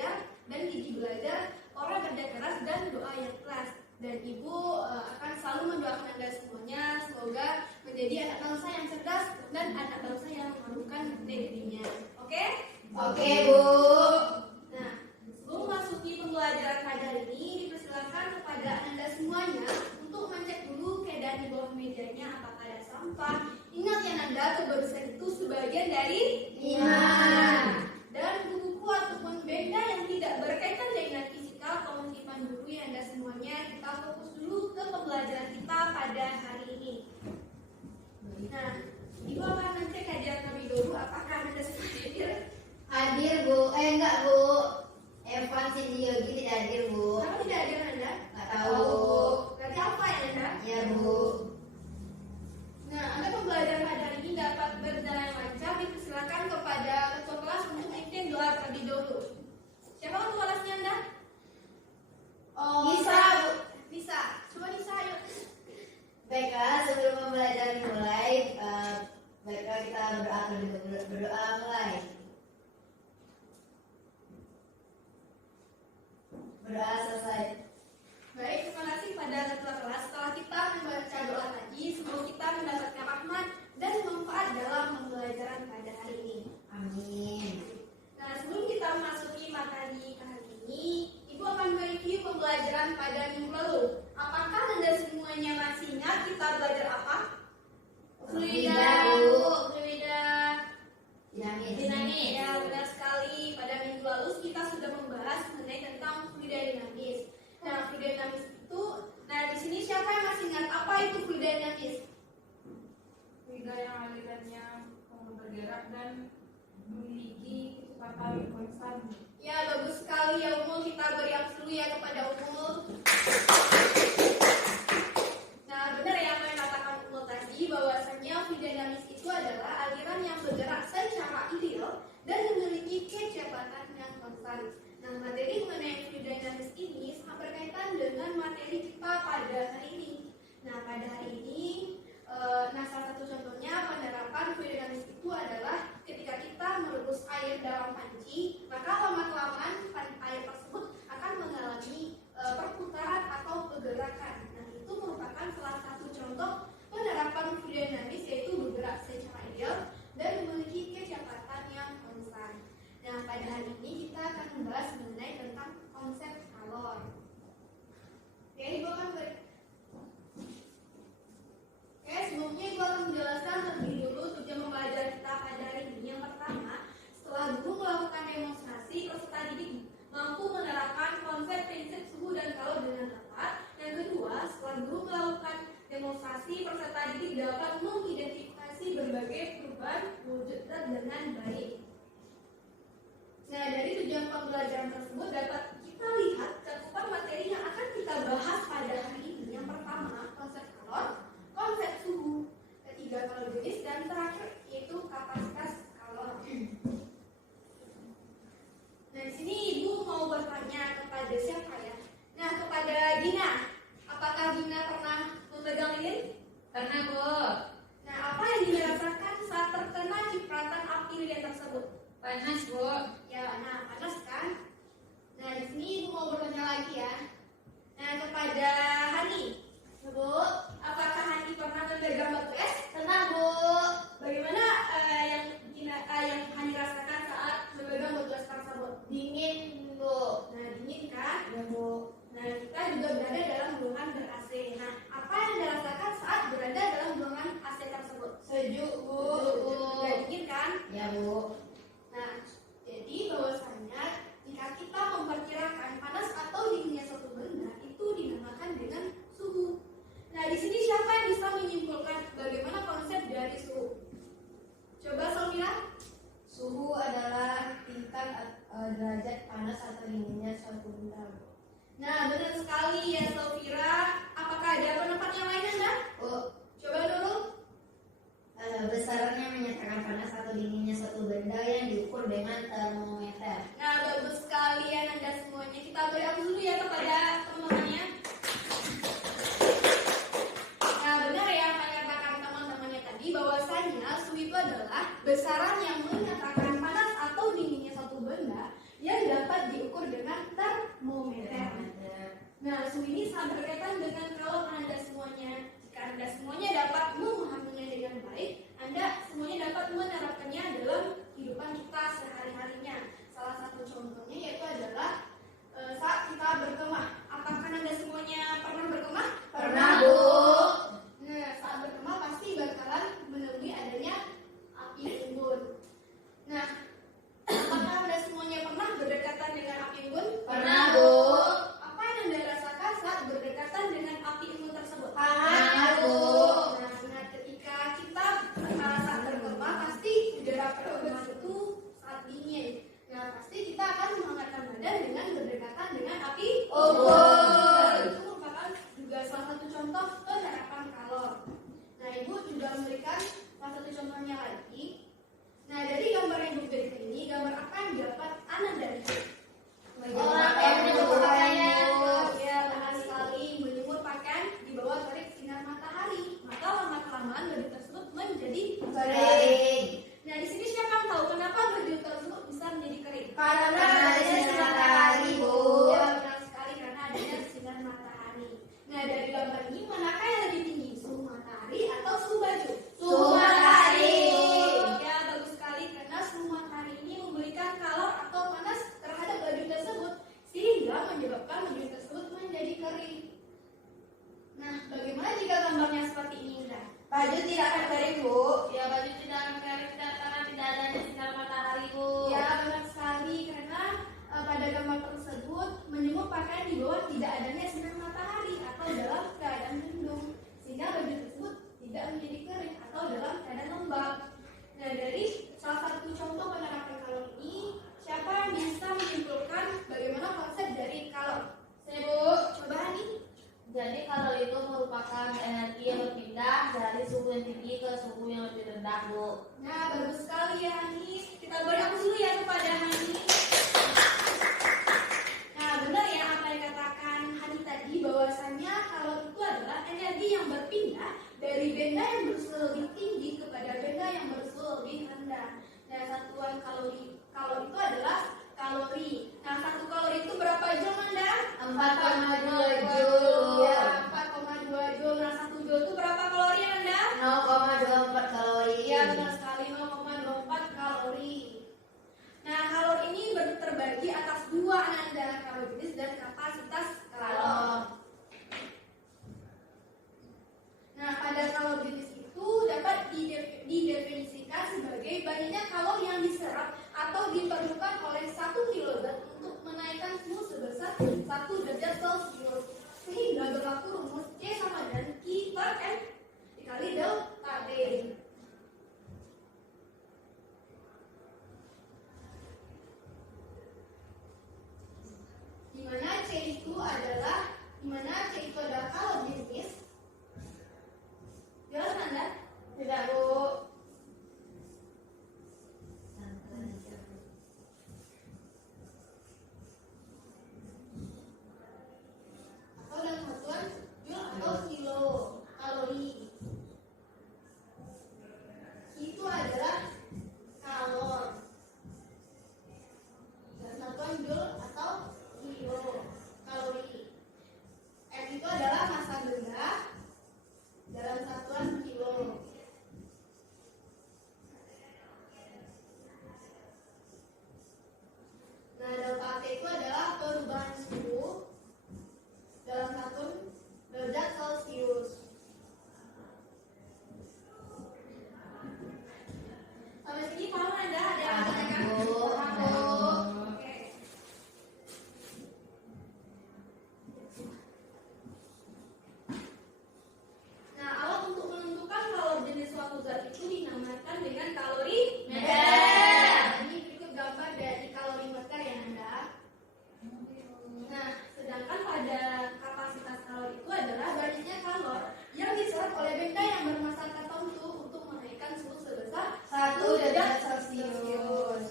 belajar dan gigi belajar, orang kerja keras dan doa yang keras. Dan Ibu akan selalu mendoakan Anda semuanya semoga menjadi anak bangsa yang cerdas dan anak bangsa yang memalukan negerinya. Oke? Oke, Bu. Nah, sebelum memasuki pembelajaran pada hari ini, dipersilakan kepada Anda semuanya untuk mengecek dulu keadaan di bawah mejanya apakah ada sampah. Ingat ya Anda, kebersihan itu sebagian dari iman. Dan buku ataupun benda yang tidak berkaitan dengan fisika atau titipan guru yang Anda semuanya, kita fokus dulu ke pembelajaran kita pada hari ini. Nah, Ibu akan mengecek kajian terlebih dahulu apakah Anda semua hadir. Hadir, Bu. Enggak, Bu. Evan Cindy Yogi tidak hadir, Bu. Kenapa tidak hadir Anda? Nggak tahu. Berarti apa ya Anda? Ya, Bu. Nah, Anda pembelajaran pada hari ini dapat berjalan lancar. Dipersilakan kepada ketua kelas untuk memimpin doa terlebih dahulu. Siapa ketua kelasnya Anda? Bisa, Bu. Bisa. Coba Nisa, ayo. Baiklah, sebelum pembelajaran mulai, baiklah kita berdoa mulai. Berdoa selesai. Baik, terima kasih pada ketua kelas. Setelah kita membaca doa tadi, semoga kita mendapatkan rahmat dan manfaat dalam pembelajaran pada hari ini. Amin. Nah, sebelum kita memasuki materi hari ini, Ibu akan mereview pembelajaran pada minggu lalu. Apakah Anda semuanya masih ingat kita belajar apa? Fluida, Bu. Fluida Dinamis. Ya, benar sekali. Pada minggu lalu kita sudah membahas mengenai tentang fluida dinamis. Nah, fluida dinamis itu, nah di sini siapa yang masih ingat apa itu fluida dinamis? Fluida yang alirannya bergerak dan memiliki kecepatan konstan. Ya, bagus sekali ya Umul. Kita beri aplaus dulu ya kepada Umul. Nah, benar ya apa yang katakan Umul tadi, bahwasanya fluida dinamis itu adalah aliran yang bergerak secara ideal dan memiliki kecepatan yang konstan. Nah, materi mengenai fluida dinamis ini sangat berkaitan dengan materi kita pada hari ini. Nah, pada hari ini, salah satu contohnya penerapan fluida dinamis itu adalah ketika kita merebus air dalam panci, maka lama-kelamaan air tersebut akan mengalami perputaran atau pergerakan. Nah, itu merupakan salah satu contoh penerapan fluida dinamis, yaitu bergerak secara ideal dan memiliki kecepatan yang konstan. Nah, pada hari ini kita akan membahas mengenai tentang konsep kalor. Oke, Ibu akan sebelumnya Ibu akan menjelaskan terlebih dulu tujuan pembelajaran kita pada hari ini. Yang pertama, setelah guru melakukan demonstrasi, peserta didik mampu menerapkan konsep prinsip suhu dan kalor dengan tepat. Yang kedua, setelah guru melakukan demonstrasi, peserta didik dapat mengidentifikasi berbagai perubahan wujud zat dengan baik. Nah, dari tujuan pembelajaran tersebut dapat kita lihat cakupan materi yang akan kita bahas pada hari ini. Yang pertama, konsep kalor, konsep suhu, ketiga kalor jenis, dan terakhir yaitu kapasitas kalor. Nah, di sini Ibu mau bertanya kepada siapa ya? Nah, kepada Gina. Apakah Gina pernah memegang lilin? Pernah, Bu. Nah, apa yang Gina rasakan saat terkena cipratan api lilin tersebut? Panas, Bu. Ya, nah panas kan? Nah, di sini Ibu mau bertanya lagi ya. Nah, kepada Hani. Bu, apakah Hani pernah memegang batu es? Tenang, Bu. Bagaimana yang Hani rasakan saat memegang batu es tersebut? Dingin, Bu. Nah, dingin kan? Ya, Bu. Nah, kita juga berada dalam ruangan ber-AC. Nah, apa yang Anda rasakan saat berada dalam ruangan AC tersebut? Sejuk, Bu. Sudah dingin kan? Ya, Bu. Nah, jadi bahwasanya jika kita memperkirakan panas atau dinginnya suatu benda itu dinamakan dengan suhu. Nah, di sini siapa yang bisa menyimpulkan bagaimana konsep dari suhu? Coba Somira. Suhu adalah tingkat derajat panas atau dinginnya suatu benda. Nah, benar sekali ya Sofira. Apakah ada pendapat yang lain Anda? Oh, Coba dulu. besarannya menyatakan panas atau dinginnya suatu benda yang diukur dengan termometer. Nah, bagus sekali ya Anda semuanya. Kita beri aplaus dulu ya kepada teman-temannya. Nah, benar ya apa yang katakan teman-temannya tadi, bahwasanya suhu itu adalah besaran yang menyatakan panas atau dinginnya suatu benda yang dapat diukur mataharinya. Salah satu contohnya yaitu adalah saat kita berkemah. Apakah Anda semuanya pernah berkemah? Pernah, Bu. Nah, saat berkemah pasti bakalan menemui adanya api unggun. Nah, apakah Anda semuanya pernah berdekatan dengan api unggun? Pernah, Bu. Apa yang Anda rasakan saat berdekatan dengan api unggun tersebut? Hangat, Bu. Nah, ketika kita saat berkemah pasti udara tersebut itu saat dingin. Nah, pasti kita akan menghangatkan badan dengan berdekatan dengan api unggun. Nah, itu merupakan juga salah satu contoh penerapan kalor. Nah, Ibu juga memberikan salah satu contohnya lagi. Nah, dari gambar yang Ibu berikan ini, gambar apa yang dapat Anda dari Orang yang menjemur pakaian. Ya, benar sekali. Menjemur pakaian di bawah terik sinar matahari. Maka lama-kelamaan baju tersebut menjadi Kering. Nah, di sini siapa yang tahu kenapa baju tersebut bisa menjadi kering? Karena adanya sinar matahari, Bu. Ya, benar sekali karena adanya sinar matahari. Nah, dari gambar ini manakah yang lebih tinggi, suhu matahari atau suhu baju? Suhu matahari. Ya, bagus sekali karena suhu matahari ini memberikan kalor atau panas terhadap baju tersebut sehingga menyebabkan baju tersebut menjadi kering. Nah, bagaimana jika gambarnya seperti ini, Indra? Baju tidak akan kering, Bu. Ya, baju tidak akan kering karena tidak adanya sinar matahari, Bu. Ya, benar sekali karena pada gambar tersebut menjemur pakaian di bawah tidak adanya sinar matahari atau dalam keadaan mendung sehingga baju tersebut tidak menjadi kering atau dalam keadaan lembab. Nah, dari salah satu contoh penerapan kalor ini, siapa yang bisa menyimpulkan bagaimana konsep dari kalor? Saya Bu, coba nih. Jadi kalor itu merupakan energi yang berpindah dari suhu yang tinggi ke suhu yang lebih rendah, Bu. Nah, bagus sekali ya Hani. Kita beri aplaus dulu ya kepada Hani. Nah, benar ya apa yang katakan Hani tadi bahwasannya kalor itu adalah energi yang berpindah dari benda yang bersuhu lebih tinggi kepada benda yang bersuhu lebih rendah. Nah, satuan kalor itu adalah kalori. Nah, 1 kalori itu berapa joule, Anda? 4,2 joule. Ya, 4,2 joule. Nah, 1 joule itu berapa kalori, Anda? 0,24 kalori. Iya, benar sekali, 0,24 kalori. Nah, kalori ini terbagi atas 2 Ananda, kaloritis dan kapasitas kalor. Nah, pada kaloritis itu dapat didefinisikan sebagai banyaknya kalori yang diserap atau diperlukan oleh 1 kg untuk menaikkan suhu sebesar 1 derajat Celcius. Sehingga berlaku rumus C sama dengan Q per M dikali delta T. Di mana C itu adalah kalor jenis. Jelas Anda? Tidak, Bu. Atau dalam satuan joule atau kilo kalori. Itu adalah kalor. Dan satuan joule atau kilo kalori. M itu adalah massa benda dalam satuan kilo. Nah, delta T itu adalah perubahan suhu dalam 1 derajat Celcius. Sampai sini paham Anda? Ada yang ditanyakan? Paham, Bu? Oke. Nah, alat untuk menentukan kalor jenis suatu zat itu dinamakan dengan kalori meter. Ini berikut gambar dari kalori meter ya Anda. Nah, sedangkan pada kapasitas kalor itu adalah banyaknya kalor yang diserap oleh benda yang bermassa tertentu untuk menaikkan suhu sebesar 1 derajat Celcius.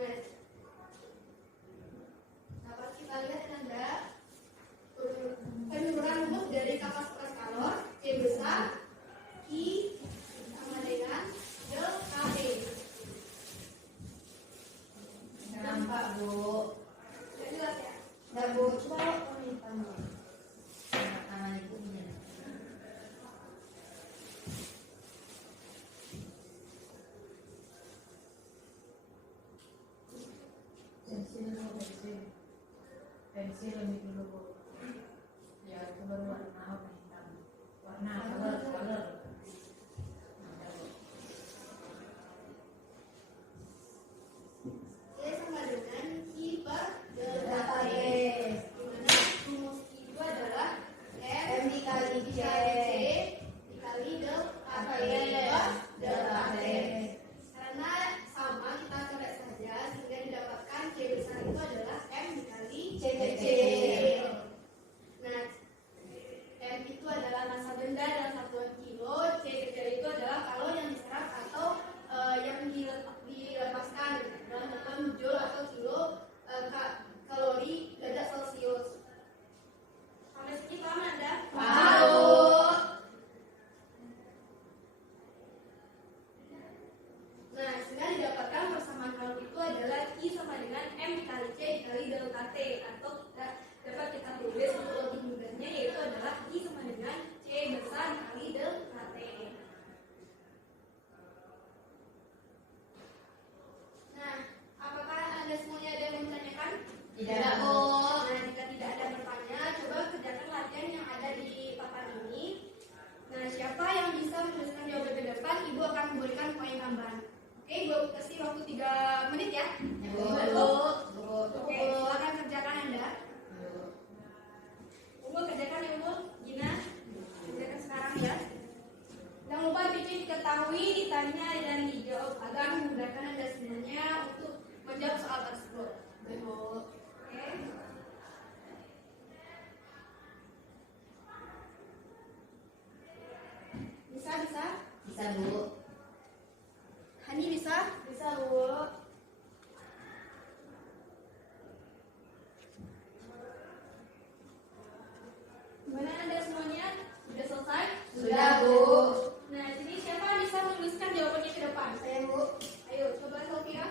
Nah, dapat kita lihat Anda penurunan rumus dari kapasitas kalor C besar I sama dengan delta T. Nampak, Bu. Sudah jelas ya? Udah, Bu. Coba minta, Bu. Tangan itu punya. pensil lebih dulu Bu. Ya itu baru warna apa hitam. Warna color. Oke, sama dengan I per delta T. Delta T. Di mana rumus I itu adalah M dikali C dikali delta T. delta T. Karena sama, kita coret saja sehingga didapatkan C besar itu adalah M dikali C kecil. Nah, M itu adalah massa benda dalam satuan kilo, C kecil itu adalah kalori yang diserap atau yang dilepaskan dalam satuan joule atau kilo kalori derajat Celcius. Sampai sini paham Anda? Tahu. Nah, sehingga didapatkan persamaan kalori itu adalah I sama dengan M dikali C dikali delta T, atau dapat kita tulis untuk lebih mudahnya yaitu adalah I sama dengan C besar dikali delta T. Nah, apakah Anda semuanya ada yang mau ditanyakan? Tidak, Bu. Nah, jika tidak ada bertanya, coba kerjakan latihan yang ada di papan ini. Nah, siapa yang bisa menuliskan jawaban ke depan, Ibu akan memberikan poin tambahan. Oke, Ibu kasih waktu 3 menit ya. Bu. Oke, silakan kerjakan Anda. Ibu kerjakan ya, Ibu. Gina, kerjakan sekarang ya. Jangan lupa diketahui, ditanya, dan dijawab agar memudahkan Anda semuanya untuk menjawab soal tersebut. Bu. Oke. Bisa? Bisa, Bu. Hani bisa? Bisa Bu. Gimana Anda semuanya? Sudah selesai? Sudah, Bu. Nah, sini siapa bisa menuliskan jawabannya ke depan? Saya, Bu. Ayo, coba Sofia.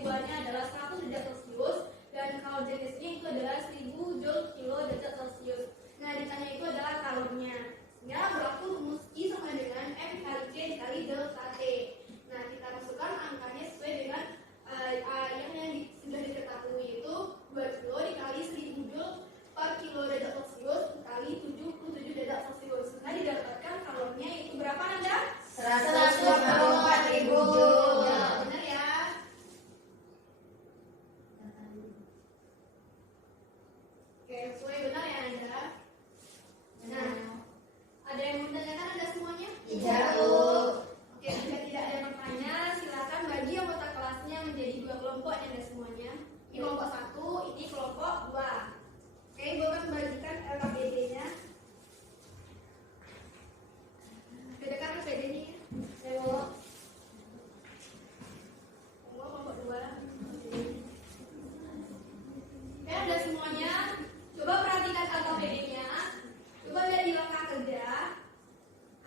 2-nya adalah 100 derajat Celcius, dan kalor jenisnya itu adalah 1000 Joule kilo derajat Celcius. Nah, ditanya itu adalah kalornya. Sehingga berlaku rumus I sama dengan M kali C dikali delta T. Nah, kita masukkan angkanya sesuai dengan yang sudah diketahui, itu 2 kilo dikali 1000 Joule per kilo derajat Celcius dikali 77 derajat Celcius. Nah, didapatkan kalornya itu berapa, Nanda? 124.000 Joule. Ya, benar ya. Oke, sesuai benar ya, Nanda. Nah, ada yang mau ditanyakan Anda semuanya? Tidak, Bu. Oke, jika tidak ada yang bertanya, silakan bagi anggota kelasnya menjadi 2 kelompok ya, Anda semuanya. Ini kelompok 1, ini kelompok 2. Oke, Ibu akan bagikan LKPD-nya. Bedakan LKPD-nya ya. Ya, Bu. Kelompok 2. Oke, Anda semuanya, coba perhatikan LKPD-nya. Coba lihat di langkah kerja.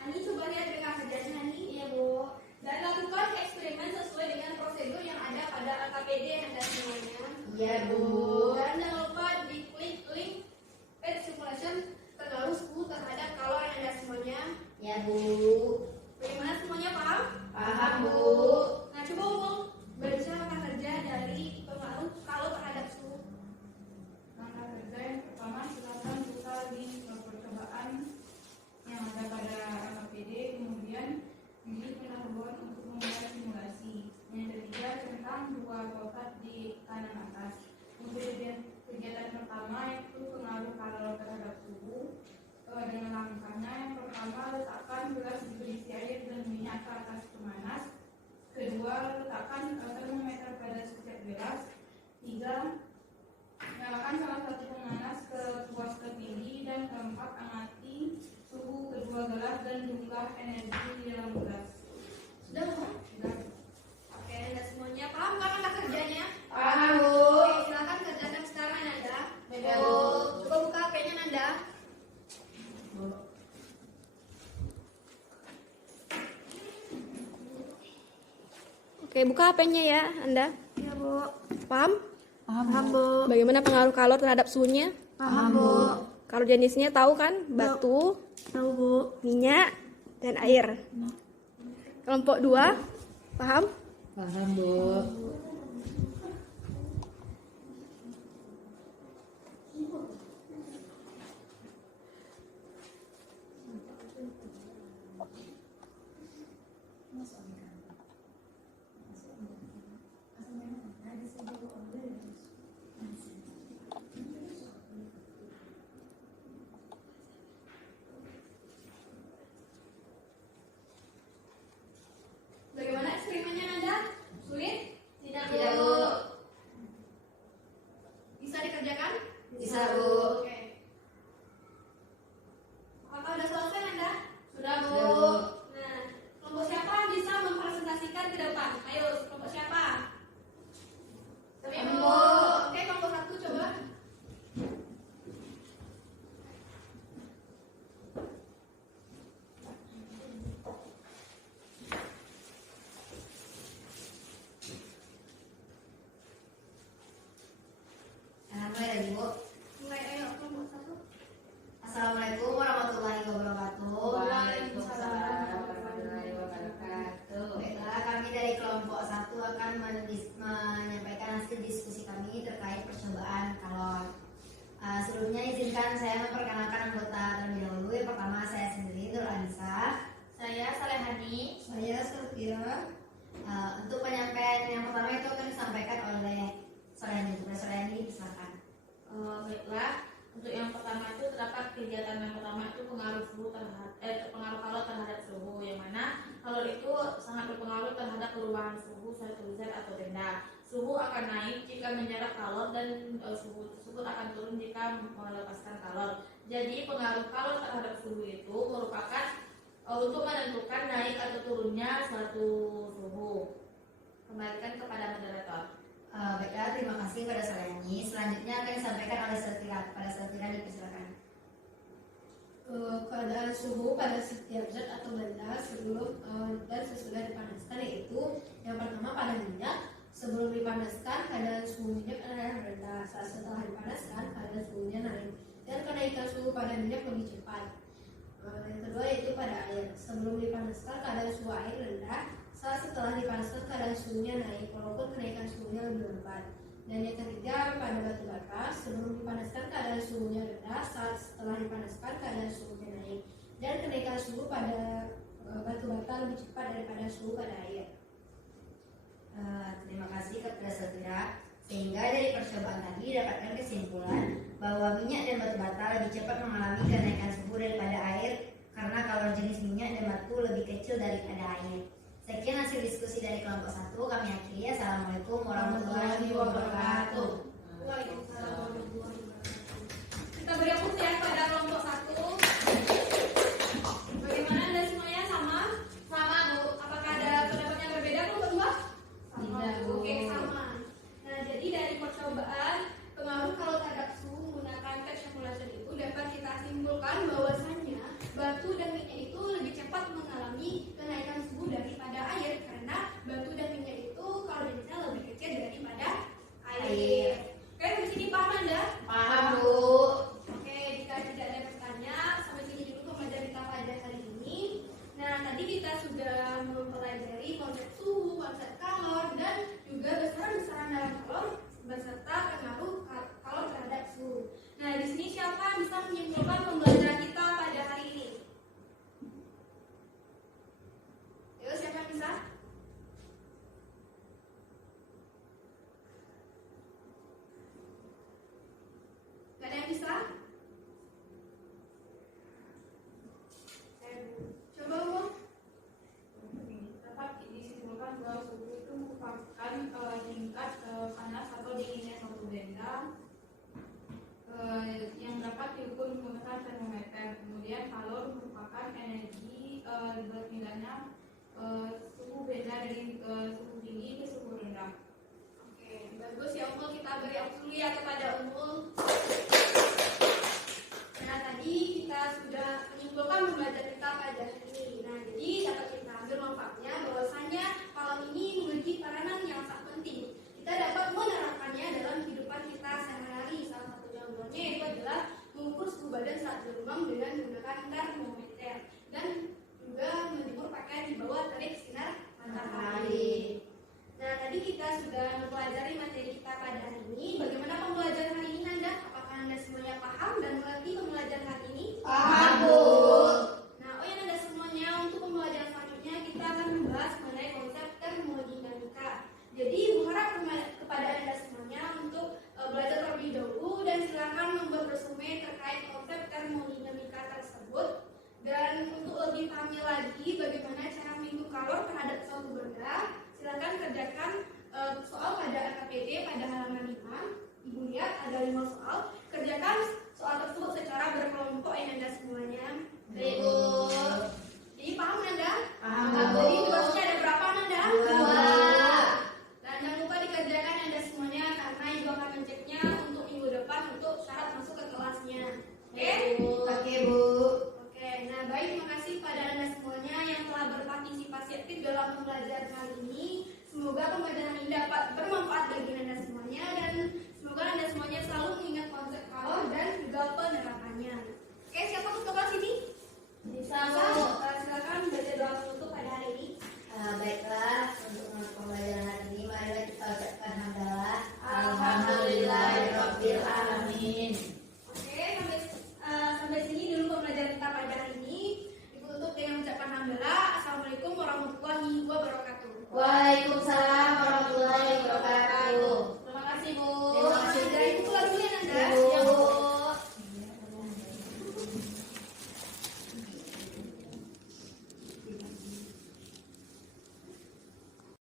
Ani coba lihat langkah kerjanya, Ani. Iya, Bu. Dan lakukan eksperimen sesuai dengan prosedur yang ada pada LKPD Anda semuanya. Iya, Bu. Dan jangan lupa diklik link page simulation pengaruh suhu terhadap kalor Anda semuanya. Ya, Bu. Bagaimana semuanya paham? Paham, Bu. Nah, coba umum baca langkah kerja dari pengaruh kalor terhadap suhu. Langkah kerja yang pertama, silakan buka link percobaan yang ada pada LKPD, kemudian pilih pendahuluan untuk memulai simulasi. Yang ketiga, centang 2 kotak di kanan atas. Untuk kegiatan pertama yaitu pengaruh kalor terhadap suhu. Dengan langkahnya, yang pertama, letakkan gelas berisi air dan minyak ke atas pemanas. Kedua, letakkan termometer pada setiap gelas. Tiga, nyalakan salah satu pemanas ke puas tertinggi, dan keempat, amati suhu kedua gelas dan jumlah energi di dalam gelas. Sudah, Bu? Sudah. Oke, Anda semuanya paham kan langkah kerjanya? Paham, Bu. Oke, silakan kerjakan sekarang Nanda. Ya, Bu. Coba buka HP-nya Nanda. Oke, buka HP-nya ya, Anda. Ya, Bu. Paham? Paham, Bu. Bagaimana pengaruh kalor terhadap suhunya? Paham, Bu. Kalor jenisnya tahu kan? Batu, Tahu, Bu. minyak, dan air. Kelompok 2, paham? Paham, Bu. Bagaimana eksperimennya Nanda? Sulit? Tidak, Tidak, Bu. Bu. Bisa dikerjakan? Bisa, Bu. Oke. Apakah sudah selesai Nanda? Sudah, Bu. Sudah, Bu. Nah, kelompok siapa yang bisa mempresentasikan ke depan? Ayo, kelompok siapa? Kami, Ayo. Bu. Oke, kelompok 1 coba. Alhamdulillah, Bu. Mulai, ayo, kelompok 1. Assalamualaikum warahmatullahi wabarakatuh. Waalaikumsalam warahmatullahi wabarakatuh. Baiklah, kami dari kelompok 1 akan menyampaikan hasil diskusi kami terkait percobaan kalor. Sebelumnya izinkan saya memperkenalkan anggota terlebih dahulu. Yang pertama, saya sendiri, Nur Anissa. Saya Salehani. Saya Safira. Untuk penyampaian yang pertama itu akan disampaikan oleh Soreni. Soreni, silakan. Baiklah, untuk yang pertama itu terdapat kegiatan yang pertama itu pengaruh suhu pengaruh kalor terhadap suhu, yang mana kalor itu sangat berpengaruh terhadap perubahan suhu suatu zat atau benda. Suhu akan naik jika menyerap kalor, dan suhu tersebut akan turun jika melepaskan kalor. Jadi pengaruh kalor terhadap suhu itu merupakan untuk menentukan naik atau turunnya suatu suhu. Kembalikan kepada moderator. Baiklah, terima kasih pada Soreni. Selanjutnya akan disampaikan oleh Safira. Pada Safira, dipersilakan. Keadaan suhu pada setiap zat atau benda sebelum dan sesudah dipanaskan, yaitu yang pertama pada minyak, Sebelum dipanaskan, kadar suhu minyak adalah rendah. Saat setelah dipanaskan, kadar suhunya naik. Dan kenaikan suhu pada minyak lebih cepat. Yang kedua yaitu pada air. Sebelum dipanaskan, kadar suhu air rendah. Saat setelah dipanaskan, kadar suhunya naik, walaupun kenaikan suhunya lebih lambat. Dan yang ketiga pada batu bata. Sebelum dipanaskan, kadar suhunya rendah. Saat setelah dipanaskan, kadar suhunya naik. Dan kenaikan suhu pada batu bata lebih cepat daripada suhu pada air. Terima kasih kepada saudara. Sehingga dari percobaan tadi dapatkan kesimpulan bahwa minyak dan batu bata lebih cepat mengalami kenaikan suhu daripada air karena kalor jenis minyak dan batu lebih kecil daripada air. Sekian hasil diskusi dari kelompok 1. Kami akhiri. Assalamualaikum warahmatullahi wabarakatuh. Waalaikumsalam warahmatullahi wabarakatuh. Kita beri aplaus ya pada kelompok 1. Bagaimana Anda semuanya sama? Sama Bu. Apakah ada pendapat yang berbeda kelompok 2? Tidak, Bu. Oke, sama. Nah, jadi dari percobaan pengaruh kalor terhadap suhu menggunakan tes simulasi itu dapat kita simpulkan bahwasannya batu dan minyak itu lebih cepat mengalami kenaikan suhu daripada air karena batu dan minyak itu kalorinya lebih kecil daripada air. Oke, di sini paham Anda? Paham, Bu. Oke, jika tidak ada pertanyaan, sampai sini dulu pembelajaran kita pada hari ini. Nah, tadi kita sudah mempelajari konsep suhu, konsep kalor, dan juga besaran-besaran dalam kalor beserta pengaruh kalor terhadap suhu. Nah, di sini siapa yang bisa menyimpulkan pembelajaran kita pada hari ini? Ayo, siapa yang bisa? Gak ada yang bisa? Coba umum. Dapat disimpulkan bahwa suhu itu merupakan tingkat panas atau dinginnya suatu benda yang dapat diukur menggunakan termometer. Kemudian kalor merupakan energi berpindahnya suhu benda dari suhu tinggi ke suhu rendah. Oke, bagus ya Umul, kita beri aplaus dulu ya kepada Umul. Nah, tadi kita sudah menyimpulkan pembelajaran kita pada hari ini. Nah, jadi dapat kita ambil manfaatnya bahwasanya kalor ini memiliki peranan yang sangat penting. Kita dapat menerapkannya dalam kehidupan kita sehari-hari. Salah satu contohnya itu adalah mengukur suhu badan saat berdemam dengan menggunakan termometer dan juga menjemur pakaian di bawah terik sinar matahari. Nah, tadi kita sudah mempelajari materi kita pada hari ini. Bagaimana pembelajaran hari ini Anda? Apakah Anda semuanya paham dan mengerti pembelajaran hari ini? Paham, Bu. Nah, Anda semuanya, untuk pembelajaran selanjutnya kita akan membahas mengenai konsep termodinamika. Jadi, berharap kepada Anda semuanya untuk belajar terlebih dahulu dan silakan membuat resume terkait konsep termodinamika tersebut. Dan untuk lebih pahamnya lagi bagaimana cara menghitung kalor terhadap suatu benda, silakan kerjakan soal pada RKPD pada halaman 5. Ibu lihat ada 5 soal. Kerjakan soal tersebut secara berkelompok ya Anda semuanya. Baik, Bu. Jadi paham Anda? Paham, Bu. Jadi tugasnya ada berapa Anda? 2. Dan jangan lupa dikerjakan Anda semuanya karena Ibu akan menceknya untuk minggu depan untuk syarat masuk ke kelasnya. Oke? Oke, Bu. Oke, nah baik, terima kasih pada Anda semuanya yang telah berpartisipasi aktif dalam pembelajaran kali ini. Semoga pembelajaran ini dapat bermanfaat